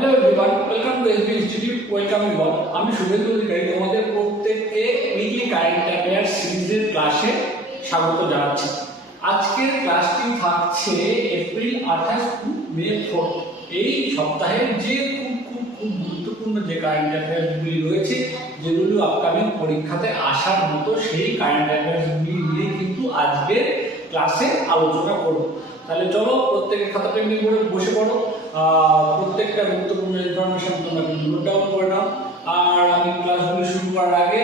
Hello everyone, welcome to SB institute. Welcome you all. আমি শুভেন্দু অধিকারী তোমাদের প্রত্যেককে উইকলি কারেন্ট অ্যাফেয়ার সিরিজের ক্লাসে স্বাগত জানাচ্ছি। আজকের ক্লাসটি থাকছে এপ্রিল 28 টু মে 4। এই সপ্তাহের যে খুব গুরুত্বপূর্ণ যে কারেন্ট অ্যাফেয়ার্সগুলি রয়েছে, যেগুলো আপকামিং পরীক্ষাতে আসার মতো, সেই কারেন্ট অ্যাফেয়ার্সগুলি নিয়ে কিন্তু আজকের ক্লাসে আলোচনা করব। তাহলে চলো প্রত্যেকে খাতা পেন নিয়ে বসে পড়ো। প্রত্যেকটা গুরুত্বপূর্ণ ইনফরমেশন তোমরা নোট ডাউন করে নাও। আর আমি ক্লাসগুলো শুরু করার আগে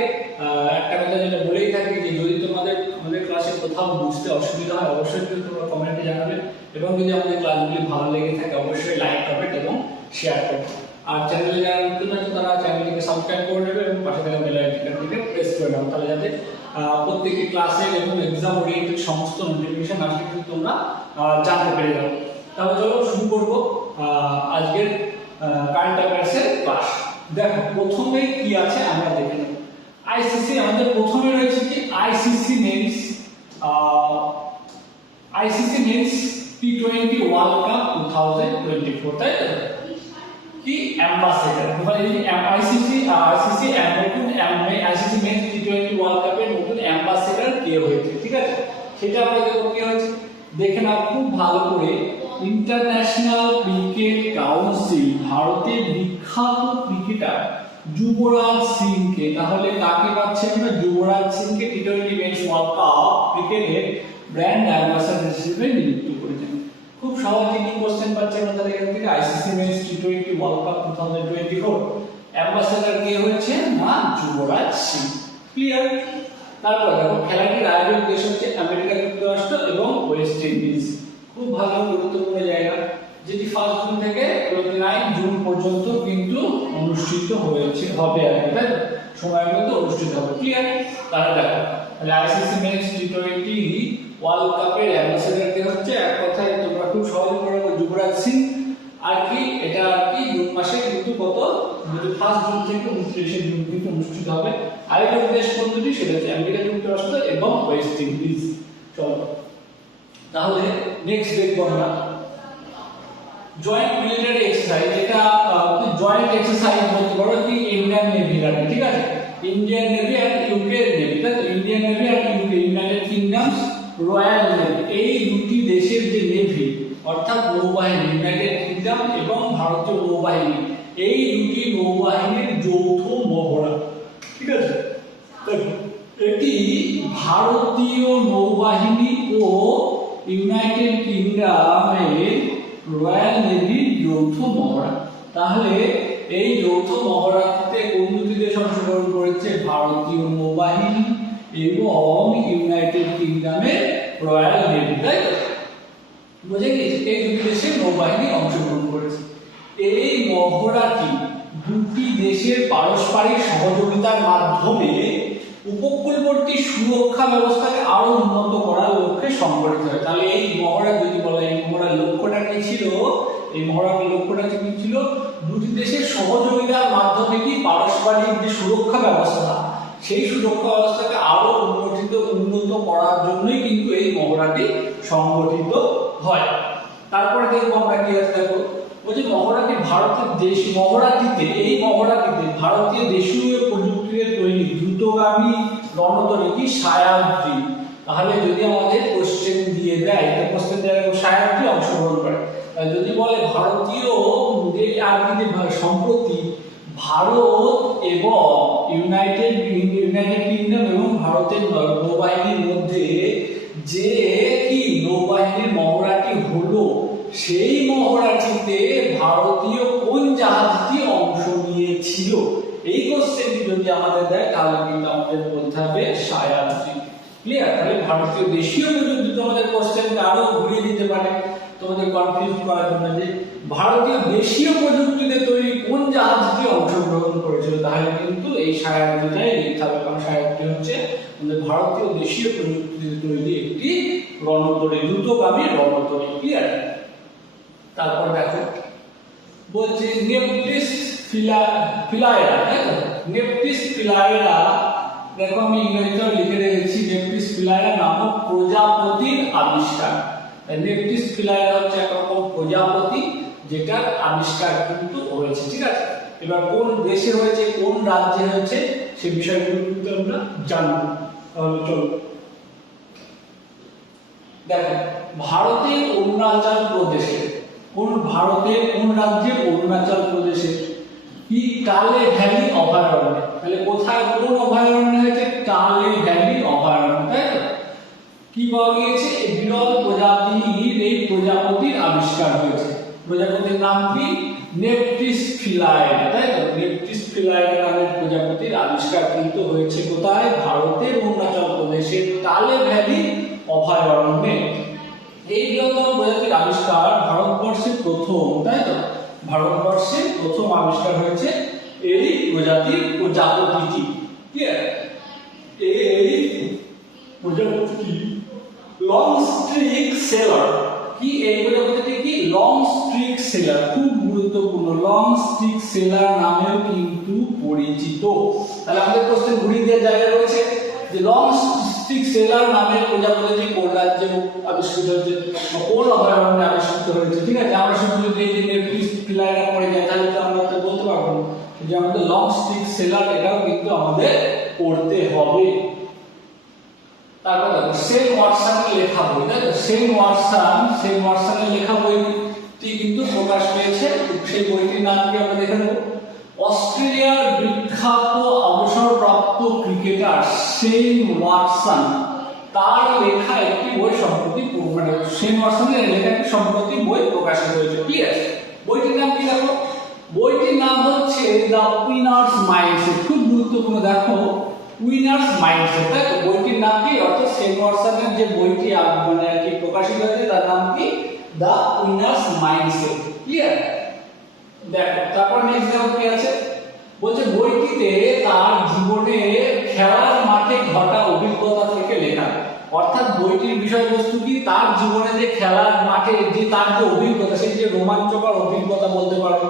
একটা কথা যেটা বলেই থাকি, যে যদি তোমাদের আমাদের ক্লাসে কোথাও বুঝতে অসুবিধা হয় অবশ্যই কিন্তু তোমরা কমেন্টে জানাবে, এবং যদি আমাদের ক্লাসগুলি ভালো লেগে থাকে অবশ্যই লাইক কমেন্ট এবং শেয়ার করবে। আর চ্যানেলে যারা নতুন আছে তারা চ্যানেলটিকে সাবস্ক্রাইব করে নেবে এবং পাশে থাকা বেল আইকনটিকে প্রেস করে নাও, তাহলে যাতে প্রত্যেকটি ক্লাসে এবং এক্সাম ওরিয়েন্টেড সমস্ত নোটিফিকেশন আসলে কিন্তু তোমরা জানতে পেরে যাও। তাহলে চলো শুরু করবো আজকের কারেন্ট অ্যাফেয়ার্সের ক্লাস। দেখো প্রথমে কি আছে আমরা দেখে নেব। আইসিসি আমাদের প্রথমে রয়েছে কি আইসিসি মেন্স টি20 ওয়ার্ল্ড কাপ 2024, তাই তো? কি অ্যাম্বাসেডর, মানে আইসিসি মেন্স টি20 ওয়ার্ল্ড কাপের নতুন অ্যাম্বাসেডর কে হয়েছে, ঠিক আছে? সেটা আমরা দেখব কি হয়েছে, দেখে নাও খুব ভালো করে। ইন্টারন্যাশনাল ক্রিকেট কাউন্সিল ভারতের বিখ্যাত ক্রিকেটার যুবরাজ সিংকে, তাহলে কাকে পাচ্ছে আমরা? যুবরাজ সিংকে টি20 মেন্স ওয়ার্ল্ড কাপ ক্রিকেটের ব্র্যান্ড অ্যাম্বাসেডর হিসেবে নিযুক্ত করেছেন। খুব সহজে কি কোশ্চেন পাচ্ছে আমাদের এখান থেকে, আইসিসি মেন্স টি20 ওয়ার্ল্ড কাপ 2024 অ্যাম্বাসেডর কে হয়েছে না যুবরাজ সিং। ক্লিয়ার? তারপর দেখো খেলাটির আয়োজক দেশ হচ্ছে আমেরিকা যুক্তরাষ্ট্র এবং ওয়েস্ট ইন্ডিজ। খুব ভালো গুরুত্বপূর্ণ জায়গা, যেটি 1 জুন থেকে 29 জুন পর্যন্ত কিন্তু অনুষ্ঠিত হবে আর কি, তাই সময়ের মধ্যে অনুষ্ঠিত হবে। ক্লিয়ার? তাহলে দেখো আইসিসি মেন্স টি20 ওয়ার্ল্ড কাপের অ্যাম্বাসেডর কে হচ্ছে, এক কথায় তোমরা খুব সহজে পড়ে নেবে, যুবরাজ সিং। আর কি এটা আর কি জুন মাসে কিন্তু 1 জুন থেকে 29 জুন কিন্তু অনুষ্ঠিত হবে। আয়োজক দেশ কোন দুটি? সেটা হচ্ছে আমেরিকা যুক্তরাষ্ট্র এবং ওয়েস্ট ইন্ডিজ। চলো তাহলে নেক্সট দেখব আমরা জয়েন্ট মিলিটারি এক্সারসাইজ। এটা জয়েন্ট এক্সারসাইজ বলতে পারো কি ইন্ডিয়ান নেভি, ঠিক আছে? ইন্ডিয়ান নেভি আর ইউকে নেভি, তাই তো? ইন্ডিয়ান নেভি আর UK, United Kingdom's royal navy, এই দুটি দেশের যে নেভি অর্থাৎ নৌবাহিনী, ইউনাইটেড কিংডম এবং ভারতীয় নৌবাহিনী, এই দুটি নৌবাহিনীর যৌথ মহড়া, ঠিক আছে? এটি ভারতীয় নৌবাহিনী ও ইউনাইটেড কিংডমের রয়্যাল নেভির যৌথ মহড়া। তাহলে এই যৌথ মহড়াতে কোন দুটি দেশ অংশগ্রহণ করেছে? ভারতীয় নৌবাহিনী এবং ইউনাইটেড কিংডমের রয়্যাল নেভি, তাই তো? বুঝে গেছে? এই দুটি দেশের নৌবাহিনী অংশগ্রহণ করেছে। এই মহড়াটি দুটি দেশের পারস্পরিক সহযোগিতার মাধ্যমে উপকূলবর্তী সুরক্ষা ব্যবস্থাকে আরো উন্নত করার লক্ষ্যে সংগঠিত হয়। তাহলে এই মহড়া যদি বলা হয়, এই মহড়ার লক্ষ্যটা কি ছিল? এই মহড়ার লক্ষ্যটা কি ছিল? দুটি দেশের সহযোগিতার মাধ্যমে কি পারস্পরিক যে সুরক্ষা ব্যবস্থা, সেই সুরক্ষা ব্যবস্থাকে আরো উন্নত করার জন্যই কিন্তু এই মহড়াটি সংগঠিত হয়। তারপরে দেখবো আমরা কি আছে, দেখো বলছি মহড়াটি মহড়াটিতে ভারতীয় দেশীয় প্রযুক্তির তৈরি দ্রুতগামী রণতরী সায়াদ্রি। তাহলে যদি আমাদের কোশ্চেন দিয়ে দেয়, তো কোশ্চেন দেওয়ার সায়াদ্রি অংশগ্রহণ করে। যদি বলে ভারতীয় যে আর কি সম্প্রতি ভারত এবং ইউনাইটেড কিংডম এবং ভারতের নৌবাহিনীর মধ্যে যে কি নৌবাহিনীর মহড়াটি হলো, সেই মহড়াটিতে ভারতীয় কোন জাহাজটি অংশ নিয়েছিল, এই কোশ্চেনটি যদি আমাদের দেয় তাহলে কিন্তু আমাদের বলতে হবে সায়াদ্রি। ক্লিয়ার? তাহলে ভারতীয় দেশীয় প্রযুক্তি আমাদের কোশ্চেনটা আরো ঘুরিয়ে দিতে পারে তোমাদের কনফিউজ করার জন্য, যে ভারতীয় দেশীয় প্রযুক্তিতে তৈরি কোন জাহাজটি অংশগ্রহণ করেছিল, তাহলে কিন্তু এই সায়াদ্রিটাই লিখতে হবে, কারণ সায়াদ্রি হচ্ছে আমাদের ভারতীয় দেশীয় প্রযুক্তিতে তৈরি একটি রণতরী, দ্রুতগামী রণতরী। ক্লিয়ার? তারপর দেখো বলছে নেপটিস ফিলায়েরা, তাই তো? নেপটিস ফিলায়েরা, দেখো আমি ইংরেজিতে লিখে রেখেছি, নেপটিস ফিলায়েরা নামক প্রজাপতির আবিষ্কার। নেপটিস ফিলায়েরা হচ্ছে একরকম প্রজাপতি, যেটার আবিষ্কার কিন্তু হয়েছে, ঠিক আছে। এবার কোন দেশে হয়েছে, কোন রাজ্যে হয়েছে, সেই বিষয়গুলো কিন্তু আমরা জানবো। তাহলে চলো দেখো, ভারতের অরুণাচল প্রদেশে, ভারতের কোন রাজ্যে? অরুণাচল প্রদেশে কি কালে ভ্যালি অভয়ারণ্য। তাহলে কোথায়, কোন অভয়ারণ্য হয়েছে? কালে ভ্যালি অভয়ারণ্য, তাই তো। কি পাওয়া গিয়েছে? বিরল প্রজাতির এই প্রজাপতির আবিষ্কার হয়েছে। প্রজাপতির নাম কি? নেপটিস ফিলাইড, তাই তো। নেপটিস ফিলাইড নামের প্রজাপতির আবিষ্কার কিন্তু হয়েছে কোথায়? ভারতের অরুণাচল প্রদেশের কালে ভ্যালি অভয়ারণ্যে। এই বৃহত্তম প্রজাতির আবিষ্কার ভারতবর্ষে প্রথম, তাই তো। ভারতবর্ষে প্রথম আবিষ্কার হয়েছে এই প্রজাতির প্রজাপতিটি। ক্লিয়ার? এই প্রজাপতিটি লং স্ট্রিক সেলার। কি এই প্রজাপতিটি? কি লং স্ট্রিক সেলার, খুব গুরুত্বপূর্ণ। লং স্ট্রিক সেলার নামেও কিন্তু পরিচিত। তাহলে আমাদের প্রশ্নে ঘুরিয়ে দেওয়ার জায়গা রয়েছে যে লং স্ট্রিক সেলার নামের প্রজাপতিটি কোন রাজ্যে আবিষ্কৃত হয়েছে, কোন অভয়ারণ্যে আবিষ্কৃত হয়েছে, ঠিক আছে। আমরা শুধু যদি এই যে নেপটিস ফিলাইডা পড়ে যাই তাহলে তো আমরা তো বলতে পারবো না যে আমাদের লং স্ট্রিক সেলার, এটাও কিন্তু আমাদের পড়তে হবে। তারপর দেখো সেন ওয়াটসনের লেখা বই, তাই তো। সেন ওয়াটসনের লেখা বইটি কিন্তু প্রকাশ পেয়েছে। সেই বইটির নাম কি আমরা দেখে নেব। অস্ট্রেলিয়ার বিখ্যাত অবসরপ্রাপ্ত ক্রিকেটার সেন ওয়াটসন, তার লেখা একটি বই সম্প্রতি, মানে সেন ওয়াটসনের লেখা একটি সম্প্রতি বই প্রকাশিত হয়েছে। ঠিক আছে, বইটির নাম কি দেখো? বইটির নাম হচ্ছে দ্য উইনার্স মাইন্ডসেট। খুব গুরুত্বপূর্ণ, দেখো উইনার্স মাইন্ডসেট, তাই তো। বইটির নাম কি? অর্থাৎ সেন ওয়াটসনের যে বইটি মানে আর কি প্রকাশিত হয়েছে তার নাম কি? The winners mindset. ক্লিয়ার? দেখো তারপর নেক্সট দেখো কি আছে, বলছে বইটিতে তার জীবনে খেলার মাঠে ঘটা অভিজ্ঞতা থেকে লেখা। অর্থাৎ বইটির বিষয়বস্তু কি? তার জীবনে যে খেলার মাঠে যে তার যে অভিজ্ঞতা, সেই যে রোমাঞ্চকর অভিজ্ঞতা বলতে পারো,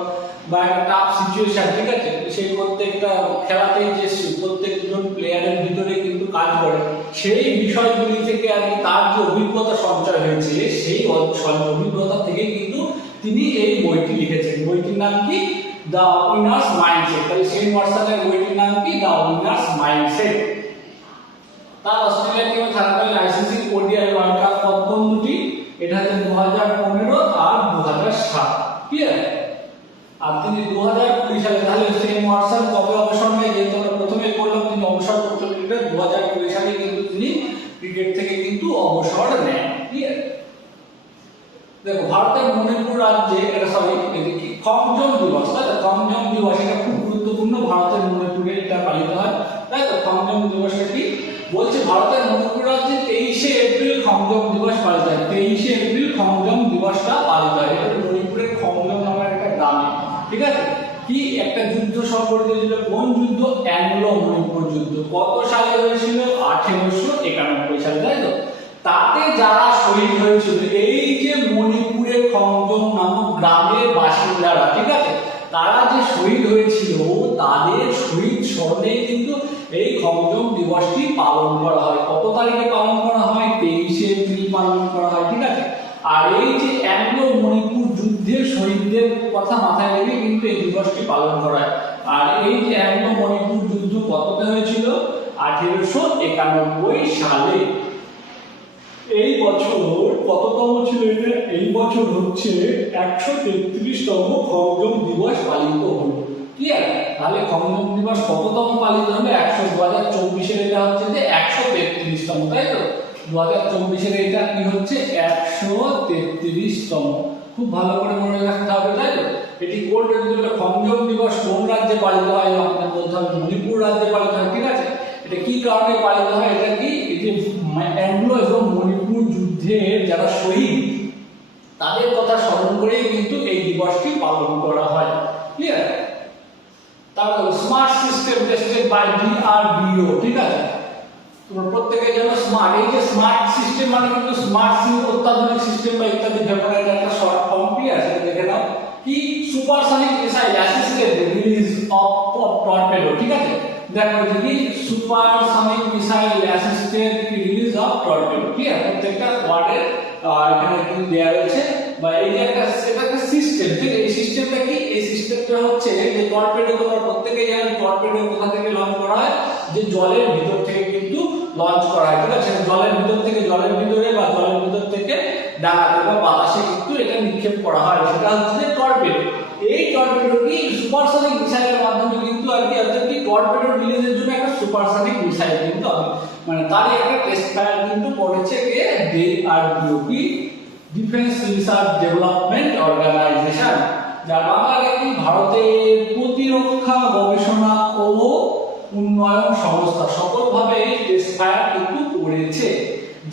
বা একটা টাফ সিচুয়েশন, ঠিক আছে। সেই প্রত্যেকটা খেলাতেই যে প্রত্যেকজন প্লেয়ারের ভিতরে কিন্তু কাজ করে, সেই বিষয়গুলি থেকে আর কি তার যে অভিজ্ঞতা সঞ্চয় হয়েছে, সেই অভিজ্ঞতা থেকে কিন্তু তিনি এই বইটি লিখেছেন। বইটির নাম কি? The winners mindset. তাহলে সেন ওয়াটসনের বইটির নাম কি? The winners mindset. তার অস্ট্রেলিয়া টিমে থাকাকালীন আইসিসি ওডিআই ওয়ার্ল্ড কাপ পদক দুটি, এটা হচ্ছে 2015 আর 2007। ক্লিয়ার? আর তিনি 2020 সালে, তাহলে সেন ওয়াটসন কবে অবসর নেয়? যেহেতু আমরা প্রথমে বললাম তিনি অবসর করতে ক্রিকেট, 2020 সালে কিন্তু তিনি ক্রিকেট থেকে কিন্তু অবসর নেন। ক্লিয়ার? দেখো ভারতের মণিপুর রাজ্যে, এটা সরি এদিকে খমজম দিবস, তাই তো। খমজম দিবস এটা খুব গুরুত্বপূর্ণ, ভারতের মণিপুরে এটা পালিত হয়, তাই তো। খমজম দিবসটা কি বলছে? ভারতের মণিপুর রাজ্যে 23শে এপ্রিল খমজম দিবস পালিত হয়। 23শে এপ্রিল খমজম দিবসটা পালিত হয়। এটা মণিপুরের খমজম নামের একটা গ্রামে, ঠিক আছে। কি একটা যুদ্ধ সংঘটিত হয়েছিল, কোন যুদ্ধ? অ্যাংলো মণিপুর যুদ্ধ। কত সালে হয়েছিল? 1891 সালে, তাই তো। তাতে যারা শহীদ হয়েছিল, এই যে মণিপুরের খমজম নামক গ্রামের বাসিন্দারা, ঠিক আছে, তারা যে শহীদ হয়েছিল তাদের শহীদ স্মরণে কিন্তু এই খমজম দিবসটি পালন করা হয়। কত তারিখে পালন করা হয়? 23শে এপ্রিল পালন করা হয়, ঠিক আছে। আর এই যে অ্যাংলো মণিপুর যুদ্ধের শহীদদের কথা মাথায় রেখে কিন্তু এই দিবসটি পালন করা হয়। আর এই যে অ্যাংলো মণিপুর যুদ্ধ কততে হয়েছিল? 1891 সালে। এই বছর কততম ছিল এটা? এই বছর হচ্ছে 133তম খমজম দিবস পালিত হলো। ক্লিয়ার? তাহলে খমজম দিবস কততম পালিত হবে? 2024 এটা হচ্ছে যে 133তম, তাই তো। 2024 এটা কি হচ্ছে? 133তম। খুব ভালো করে মনে রাখতে হবে, তাই তো। এটি কোন রাজ্যে? খমজম দিবস কোন রাজ্যে পালিত হয়? আমাদের বলতে হবে মণিপুর রাজ্যে পালিত হয়, ঠিক আছে। এটা কি কারণে পালিত হয়? এটা কি যে অ্যাংলো এবং মণিপুর যুদ্ধের যারা শহীদ তাদের কথা স্মরণ করেই কিন্তু এই দিবসটি পালন করা হয়। ক্লিয়ার? তারপর smart system tested by DRDO, ঠিক আছে। তোমরা প্রত্যেকে জানো স্মার্ট, এই যে স্মার্ট সিস্টেম মানে কিন্তু স্মার্ট অত্যাধুনিক সিস্টেম বা ইত্যাদি ব্যাপারের একটা শর্ট ফর্ম। ক্লিয়ার? সেটা দেখে নাও। কি? Supersonic missile assisted release of torpedo, ঠিক আছে। দেখো যদি supersonic missile assisted release of torpedo. Clear? প্রত্যেকটা ওয়ার্ডের এখানে কিন্তু দেয়া রয়েছে বা এই যে একটা সেটা একটা সিস্টেম, ঠিক আছে? এই সিস্টেমটা কি? এই সিস্টেমটা হচ্ছে যে টর্পেডো, তোমরা প্রত্যেকেই জানো টর্পেডো কোথা থেকে লঞ্চ করা হয়, যে জলের ভিতর থেকে কিন্তু লঞ্চ করা হয়, ঠিক আছে? জলের ভিতর থেকে, জলের ভিতরে বা জলের ভিতর থেকে ডাঙাতে বা বাতাসে কিন্তু এটা নিক্ষেপ করা হয়, সেটা হচ্ছে যে টর্পেডো। এই টর্পেডো কি সুপারসনিক মিসাইলের মাধ্যমে কিন্তু আর কি, অর্থাৎ কি টর্পেডো রিলিজের জন্য একটা সুপারসনিক মিসাইল কিন্তু মানে তারই একটা টেস্ট ফায়ার কিন্তু করেছে কে, DRDO, কি ডিফেন্স রিসার্চ ডেভেলপমেন্ট অর্গানাইজেশন, যার বাংলায় কি ভারতের প্রতিরক্ষা গবেষণা ও উন্নয়ন সংস্থা, সকলভাবে টেস্ট ফায়ার কিন্তু করেছে।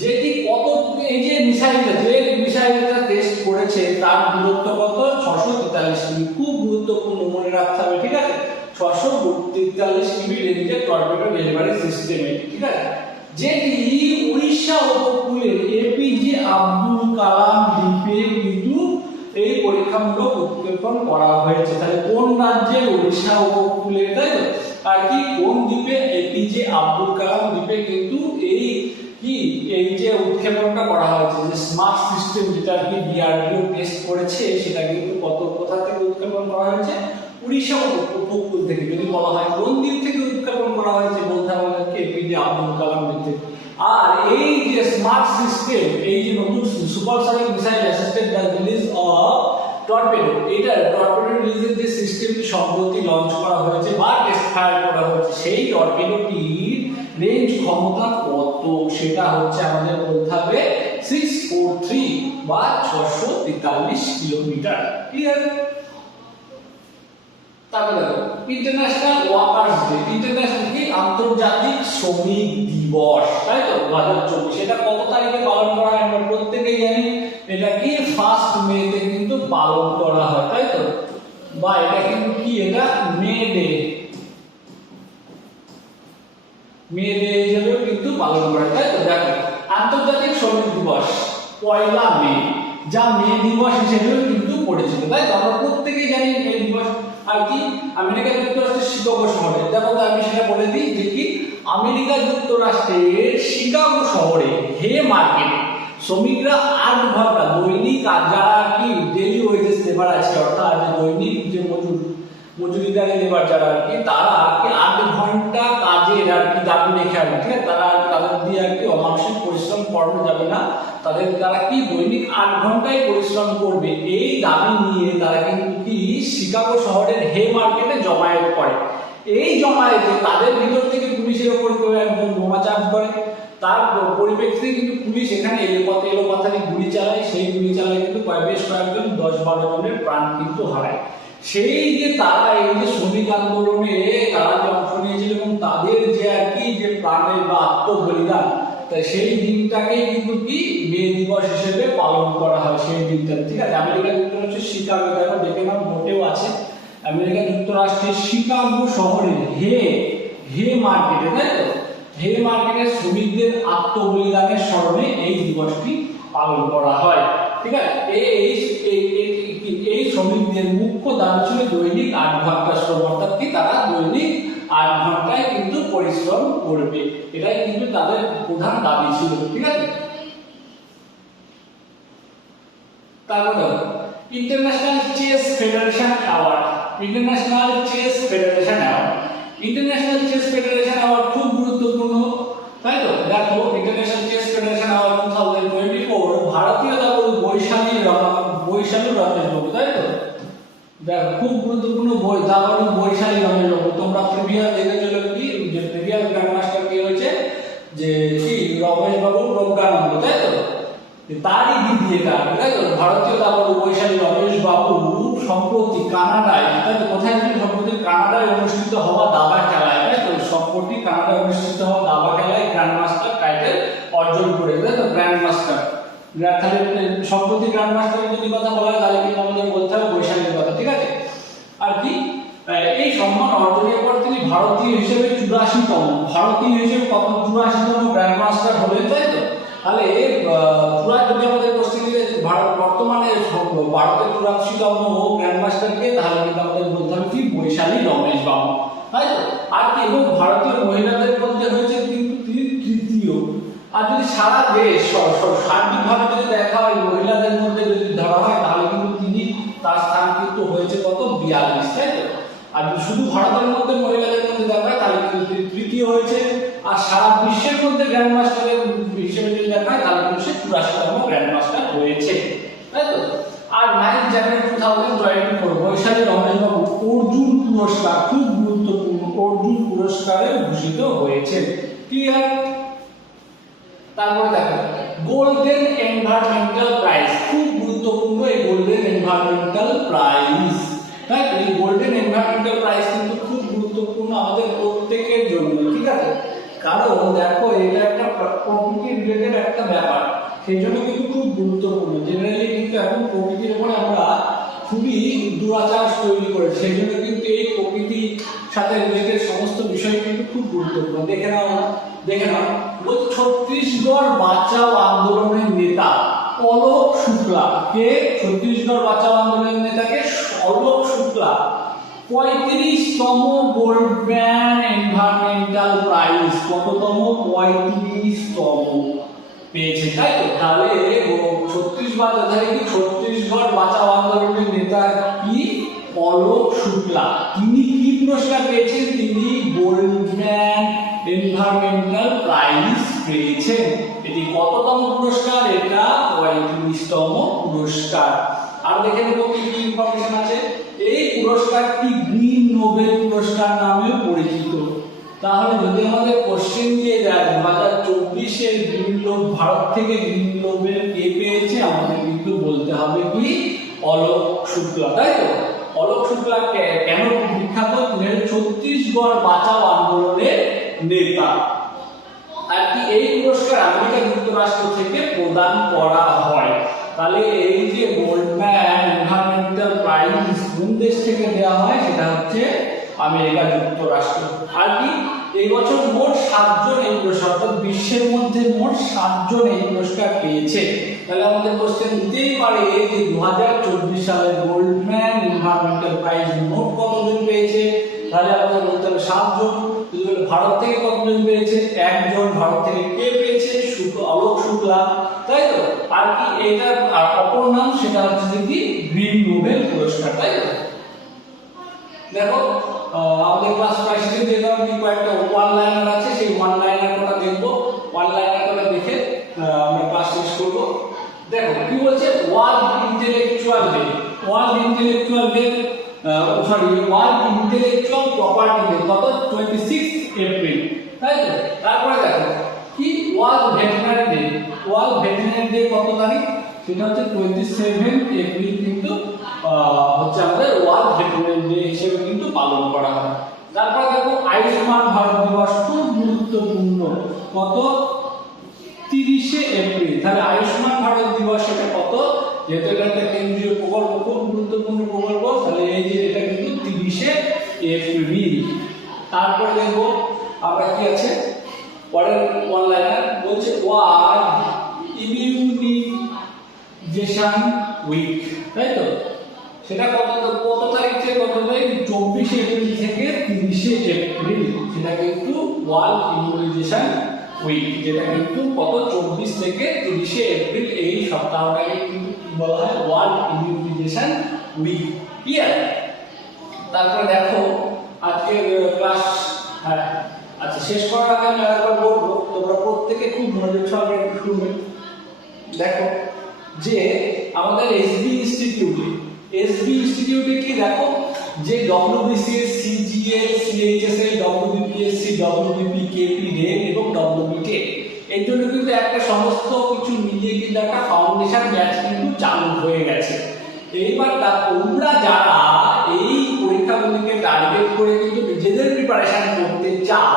যেটি কত, এই যে মিসাইলটা টেস্ট করেছে তার দূরত্ব কত, 643 কিমি, খুব গুরুত্বপূর্ণ মনে রাখতে হবে, ঠিক আছে? 643 কিমি রেঞ্জের টর্পেডো ডেলিভারি সিস্টেমে, ঠিক আছে? যেটি উড়িষ্যা উপকূলের এপিজে আব্দুল কালাম দ্বীপে কিন্তু এই পরীক্ষামূলক উৎক্ষেপণ করা হয়েছে। তাহলে কোন রাজ্যের? উড়িষ্যা উপকূলে, তাই তো? আর কি কোন দ্বীপে? এপিজে আব্দুল কালাম দ্বীপে কিন্তু এই কি এই যে উৎক্ষেপণটা করা হয়েছে, যে স্মার্ট সিস্টেম যেটা কি ডিআরডিও টেস্ট করেছে, সেটা কিন্তু কোথা থেকে উৎক্ষেপণ করা হয়েছে? উড়িষ্যা উপকূল থেকে। যদি বলা হয় কোন দ্বীপ থেকে উৎক্ষেপণ করা হয়েছে, বলতে হবে এপিজে আব্দুল কালাম দ্বীপ থেকে। আর এই যে স্মার্ট সিস্টেম, এই যে নতুন supersonic missile assisted the release of torpedo, এটা টর্পেডো রিলিজের যে সিস্টেমটি সম্প্রতি লঞ্চ করা হয়েছে বা টেস্ট ফায়ার করা হয়েছে, সেই টর্পেডোটির রেঞ্জ ক্ষমতা কত, সেটা হচ্ছে আমাদের বলতে হবে 643 বা 643 কিলোমিটার, ঠিক আছে? তারপরে দেখো ইন্টারন্যাশনাল ওয়ার্কার্স ডে, ইন্টারন্যাশনাল কি আন্তর্জাতিক শ্রমিক দিবস, তাই তো 2024, এটা কত তারিখে পালন করা হয়? আমরা প্রত্যেকেই জানি এটা কি 1 মেতে কিন্তু পালন করা হয়, তাই তো? বা এটা কিন্তু কি, এটা মে ডে হিসেবেও কিন্তু পালন করা হয়, তাই তো? দেখো আন্তর্জাতিক শ্রমিক দিবস 1 মে, যা মে দিবস হিসেবেও কিন্তু পরিচিত, তাই তো? আমরা প্রত্যেকেই জানি মে দিবস। আর কি আমেরিকা যুক্তরাষ্ট্রের শিকাগো শহরে, দেখো আমি সেটা বলে দিই যে কি আমেরিকা যুক্তরাষ্ট্রের শিকাগো শহরে হে মার্কেটে শ্রমিকরা 8 ঘন্টা দৈনিক, আর যারা কি ডেইলি ওয়েজেস লেবার আছে, অর্থাৎ দৈনিক যে মজুরিদারি লেবার যারা আর কি, তারা আর কি 8 ঘন্টা কাজের আর কি দাবি রেখে আসবে, ঠিক আছে? তারা তাদের দিয়ে আর কি অমানসিক পরিশ্রম করানো যাবে না, তারা কি দৈনিক 8 ঘন্টায় পরিশ্রম করবে, এই দাবি নিয়ে তারা কিন্তু কি শিকাগো শহরের হে মার্কেটে জমায়েত করে। এই জমায়েতে তাদের ভিতর থেকে পুলিশের উপর কেউ একজন বোমা চার্জ করে, তার পরিপ্রেক্ষিতে কিন্তু পুলিশ এখানে এলোপাতাড়ি গুলি চালায়, সেই গুলি চালায় কিন্তু বেশ কয়েকজন 10-12 জনের প্রাণ কিন্তু হারায়। সেই যে তারা এই যে শ্রমিক আন্দোলনে তারা যে অংশ নিয়েছিল এবং তাদের যে আর কি যে প্রাণের বা আত্মবলিদান, তাই সেই দিনটাকে কিন্তু কি মে দিবস হিসেবে পালন করা হয় সেই দিনটা, ঠিক আছে? আমেরিকা যুক্তরাষ্ট্রের শিকাগো, দেখো দেখে নাও নোটেও আছে, আমেরিকা যুক্তরাষ্ট্রের শিকাগো শহরে হে মার্কেটে, তাই তো? হে মার্কেটের শ্রমিকদের আত্মবলিদানের স্মরণে এই দিবসটি পালন করা হয়, ঠিক আছে? এই শ্রমিকদের মুখ্য দাবি ছিল দৈনিক 8 ঘন্টা শ্রম, অর্থাৎ কি তারা দৈনিক 8 ঘন্টায় কিন্তু পরিশ্রম করবে, এটাই কিন্তু তাদের প্রধান দাবি ছিল, ঠিক আছে? তারপরে international chess federation award, international chess federation award খুব গুরুত্বপূর্ণ, তাই তো? দেখো ইন্টারন্যাশনাল চেস ফেডারেশন অ্যাওয়ার্ড 2024 ভারতীয় দাবু বৈশালী রমেশ বাবু, তাই তো? দেখো খুব গুরুত্বপূর্ণ দাবু বৈশালী রমেশ বাবু, তোমরা প্রিভিয়াস দেখেছো কি যে প্রিভিয়াস গ্র্যান্ডমাস্টার কে হয়েছে, যে কি রমেশ বাবু প্রজ্ঞানন্দ, তাই তো? তারই দিদি এটা, তাই তো? ভারতীয় দাবু বৈশালী রমেশ বাবু সম্প্রতি কানাডায়, তাই তো? কোথায় সম্প্রতি কানাডায় অনুষ্ঠিত হওয়া দাবা খেলায়, তাই তো? সম্প্রতি কানাডায় অনুষ্ঠিত হওয়া দাবা খেলায় গ্র্যান্ডমাস্টার টাইটেল অর্জন করে, তাই তো? গ্র্যান্ডমাস্টার, তাহলে সম্প্রতি গ্র্যান্ডমাস্টারের যদি কথা বলা হয় তাহলে কিন্তু আমাদের বলতে হবে বৈশালীর কথা, ঠিক আছে? আর কি এই সম্মান অর্জনের পর তিনি ভারতীয় হিসেবে 84তম, ভারতীয় হিসেবে কত 84তম গ্র্যান্ডমাস্টার হলেন, তাই তো? তাহলে পুরা যদি আমাদের কোশ্চেন দিলে বর্তমানে ভারতের 84তম গ্র্যান্ডমাস্টার কে, তাহলে কিন্তু আমাদের বলতে হবে কি বৈশালী রমেশ বাবু, তাই তো? আর কি এবং ভারতীয় মহিলাদের মধ্যে হয়েছে কিন্তু তিনি তৃতীয়, আর যদি সারা দেশ সার্বিকভাবে যদি দেখা হয় মহিলাদের মধ্যে যদি ধরা হয় তাহলে কিন্তু তিনি তার স্থান কিন্তু হয়েছে কত 42, তাই তো? আর যদি শুধু ভারতের মধ্যে মহিলাদের মধ্যে দেখা হয় তাহলে কিন্তু তিনি তৃতীয় হয়েছে। আর সারা বিশ্বের মধ্যে গ্র্যান্ড মাস্টারের হিসেবে যদি দেখা হয় তাহলে কিন্তু সে 84তম গ্র্যান্ড মাস্টার হয়েছে, তাই তো? আর 9 জানুয়ারি 2024 বৈশালী রমেশবাবু অর্জুন পুরস্কার, খুব গুরুত্বপূর্ণ, অর্জুন পুরস্কারে ভূষিত হয়েছে। ক্লিয়ার? তারপরে দেখো গোল্ডেন এনভায়রনমেন্টাল প্রাইজ, খুব গুরুত্বপূর্ণ এই গোল্ডেন এনভায়রনমেন্টাল প্রাইজ, তাই এই গোল্ডেন এনভায়রনমেন্টাল প্রাইজ কিন্তু খুব গুরুত্বপূর্ণ আমাদের প্রত্যেকের জন্য, ঠিক আছে? কারণ দেখো এটা একটা প্রকৃতি রিলেটেড একটা ব্যাপার, সেই জন্য কিন্তু খুব গুরুত্বপূর্ণ। জেনারেলি কিন্তু এখন প্রকৃতির উপরে আমরা খুবই দুরাচার তৈরি করেছি, সেই জন্য কিন্তু এই প্রকৃতির সাথে রিলেটেড সমস্ত বিষয় কিন্তু খুব গুরুত্বপূর্ণ। দেখে নাও ছত্তিশগড় বাঁচাও আন্দোলনের নেতা অলোক শুক্লা, কে? ছত্তিশগড় বাঁচাও আন্দোলনের নেতাকে অলোক শুক্লা 35তম গোল্ডম্যান এনভায়রনমেন্টাল প্রাইজ, কততম? 35তম পেয়েছে, তাই তো? তাহলে ছত্তিশগড় বাঁচাও আন্দোলনের নেতা কি? অলোক শুক্লা। তিনি কি পুরস্কার পেয়েছেন? তিনি গোল্ডম্যান এনভায়রনমেন্টাল প্রাইজ পেয়েছেন। এটি কততম পুরস্কার? এটা 35তম পুরস্কার। আর দেখে নেব কি কি ইনফরমেশন আছে। এই পুরস্কারটি গ্রিন নোবেল পুরস্কার নামেও পরিচিত। তাহলে যদি আমাদের কোশ্চেন দিয়ে যায় 2024-এর গ্রিন নোবেল, ভারত থেকে গ্রিন নোবেল কে পেয়েছে, আমাদের কিন্তু বলতে হবে কি? অলোক শুক্লা, তাই তো? অলোক শুক্লা কেন বিখ্যাত? তিনি ছত্তিশগড় বাঁচাও আন্দোলনের নেতা। আর কি এই পুরস্কার আমেরিকা যুক্তরাষ্ট্র থেকে প্রদান করা হয়। তাহলে এই যে গোল্ডম্যান এনভায়রনমেন্টাল প্রাইজ কোন দেশ থেকে দেওয়া হয়? সেটা হচ্ছে আমেরিকা যুক্তরাষ্ট্র। আর কি এই বছর মোট 7 জন এই পুরস্কার, অর্থাৎ বিশ্বের মধ্যে মোট 7 জন এই পুরস্কার পেয়েছে। তাহলে আমাদের কোশ্চেন দিতেই পারে যে 2024 সালে গোল্ডম্যান এনভায়রনমেন্টাল প্রাইজ মোট কতজন পেয়েছে? তাহলে আমাদের বলতে হবে 7 জন। ভারত থেকে কতজন পেয়েছে? 1 জন। ভারত থেকে কে পেয়েছে? অলোক শুক্লা, তাই তো? আর কি এটার অপর নাম সেটা হচ্ছে কি? গ্রিন নোবেল পুরস্কার, তাই তো? দেখো আমাদের ক্লাস প্রাইসে যে ধরনের কয়েকটা ওয়ান লাইনার আছে, সেই ওয়ান লাইনারটা দেখবো। ওয়ান লাইনারটা দেখে আমরা ক্লাস শেষ করব। দেখো কি বলছে? World intellectual day, world intellectual day, world intellectual property day কত? 26 এপ্রিল, তাই তো? তারপরে দেখো কি? World veterinary day, world veterinary day কত তারিখ? সেটা হচ্ছে 27 এপ্রিল, কিন্তু হচ্ছে আমাদের ওয়ার্ল্ড ভেটেরিনারি ডে হিসেবে কিন্তু পালন করা হয়। তারপরে দেখো আয়ুষ্মান ভারত দিবস, খুব গুরুত্বপূর্ণ, কত? 30 এপ্রিল। তাহলে আয়ুষ্মান ভারত দিবস এটা কত? যেহেতু এটা একটা কেন্দ্রীয় প্রকল্প, খুব গুরুত্বপূর্ণ প্রকল্প, তাহলে এই যে এটা কিন্তু 30 এপ্রিল। তারপরে দেখবো আমরা কি আছে পরের ওয়ান লাইনার, বলছে ওয়ার্ল্ড ইমিউনাইজেশন উইক, তাই তো? সেটা কত তারিখ থেকে কত তারিখ? 24 এপ্রিল থেকে 30 এপ্রিল। সেটা কিন্তু ওয়ার্ল্ড ইমিউনাইজেশন উইক, যেটা কিন্তু কত? 24 থেকে 30 এপ্রিল, এই সপ্তাহটাকে কিন্তু বলা হয় ওয়ার্ল্ড ইমিউনাইজেশন উইক। ক্লিয়ার? তারপরে দেখো আজকে ক্লাস, হ্যাঁ আচ্ছা, শেষ করার আগে আমি আরেকবার বলবো, তোমরা প্রত্যেকে খুব মনোযোগ সহকারে শুনবে। দেখো যে আমাদের এসবি ইনস্টিটিউটে কি দেখো যে WBCS, CGL, CHSL, WBPSC, WBPKP, rail এবং ডব্লিউবিটেক, এর জন্য কিন্তু একটা সমস্ত কিছু মিলিয়ে কিন্তু একটা ফাউন্ডেশন ব্যাচ কিন্তু চালু হয়ে গেছে। এইবার তোমরা যারা এই পরীক্ষাগুলিকে টার্গেট করে কিন্তু নিজেদের প্রিপারেশন করতে চাও,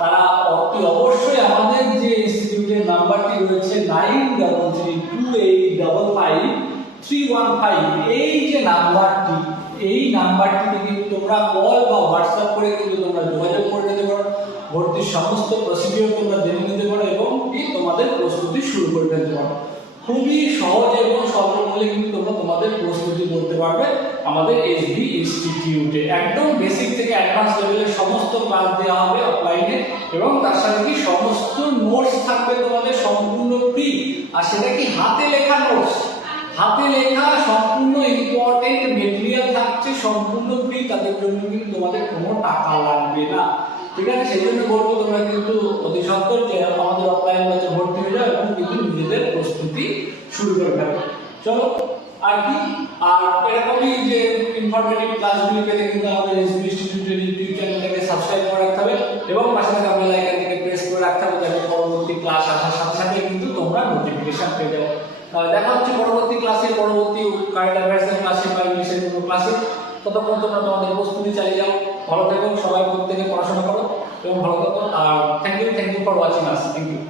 তারা অতি অবশ্যই আমাদের যে ইনস্টিটিউটের নাম্বারটি রয়েছে 9332855315, এই যে নাম্বারটি, এই নাম্বারটিতে কিন্তু তোমরা কল বা হোয়াটসঅ্যাপ করে কিন্তু তোমরা যোগাযোগ করে নিতে পারো। ভর্তির সমস্ত প্রসিডিওর তোমরা জেনে নিতে পারো এবং কি তোমাদের প্রস্তুতি শুরু করে ফেলতে পারো। খুবই সহজ এবং স্বল্প মূল্যে কিন্তু তোমরা তোমাদের প্রস্তুতি করতে পারবে। আমাদের এসবি ইনস্টিটিউটে। একদম বেসিক থেকে অ্যাডভান্স লেভেলের সমস্ত ক্লাস দেওয়া হবে অফলাইনে, এবং তার সাথে কি সমস্ত নোটস থাকবে তোমাদের সম্পূর্ণ ফ্রি। আর সেটা কি হাতে লেখা নোটস, হাতে লেখা সম্পূর্ণ ইম্পর্টেন্ট মেটেরিয়াল থাকছে সম্পূর্ণ ফ্রি, তাদের জন্য কিন্তু তোমাদের কোনো টাকা লাগবে না। ঠিক আছে, সেই জন্য বলবো তোমরা কিন্তু অতি সত্বর যে আমাদের অফলাইন ব্যাচে ভর্তি হয়ে যাও এবং কিন্তু নিজেদের প্রস্তুতি শুরু করে ফেলো। চলো আর কি, আর এরকমই যে ইনফরমেটিভ ক্লাসগুলি পেতে কিন্তু আমাদের এসবি ইনস্টিটিউটের ইউটিউব চ্যানেলটাকে সাবস্ক্রাইব করে রাখতে হবে এবং পাশে থাকা বেল আইকনটাকে প্রেস করে রাখতে হবে, যাতে পরবর্তী ক্লাস আসার সাথে সাথে কিন্তু তোমরা নোটিফিকেশন পেয়ে যাও। দেখা হচ্ছে পরবর্তী ক্লাসে, পরবর্তী কারেন্ট অ্যাফেয়ার্সের ক্লাসে বা ইংলিশের কোনো ক্লাসে। ততক্ষণ তোমরা তোমাদের প্রস্তুতি চালিয়ে যাও, ভালো থেকো, সবাই প্রত্যেকে পড়াশোনা করো এবং ভালো থাকো। আর thank you for watching us. Thank you.